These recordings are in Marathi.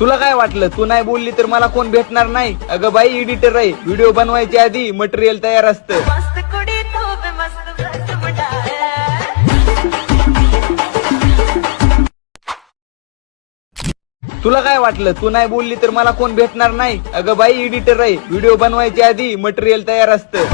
तुला काय वाटलं तू नाही बोलली तर मला कोण भेटणार नाही? अगं बाई एडिटर आहे, व्हिडिओ बनवायच्या आधी मटेरियल तयार असतं. तुला काय वाटलं तू नाही बोलली तर मला कोण भेटणार नाही? अगं बाई एडिटर आहे, व्हिडिओ बनवायच्या आधी मटेरियल तयार असतं.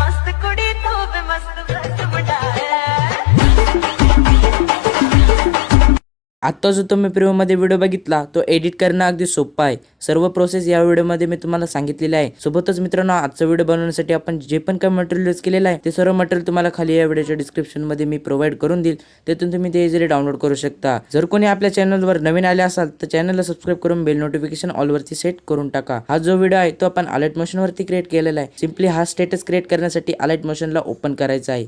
आत्ता जो तुम्ही प्रिव्ह्यूमध्ये व्हिडिओ बघितला तो एडिट करणं अगदी सोपं आहे. सर्व प्रोसेस या व्हिडिओमध्ये मी तुम्हाला सांगितलेली आहे. सोबतच मित्रांनो, आजचा व्हिडिओ बनवण्यासाठी आपण जे पण काही मटेरियल यूज केलेलं आहे ते सर्व मटेरियल तुम्हाला खाली या व्हिडिओच्या डिस्क्रिप्शनमध्ये मी प्रोव्हाइड करून देईल. तिथून तुम्ही ते इझिली डाउनलोड करू शकता. जर कोणी आपल्या चॅनलवर नवीन आले असाल तर चॅनलला सबस्क्राईब करून बेल नोटिफिकेशन ऑलवरती सेट करून टाका. हा जो व्हिडिओ आहे तो आपण अलाइट मोशनवरती क्रिएट केलेला आहे. सिम्पली हा स्टेटस क्रिएट करण्यासाठी अलाइट मोशनला ओपन करायचा आहे.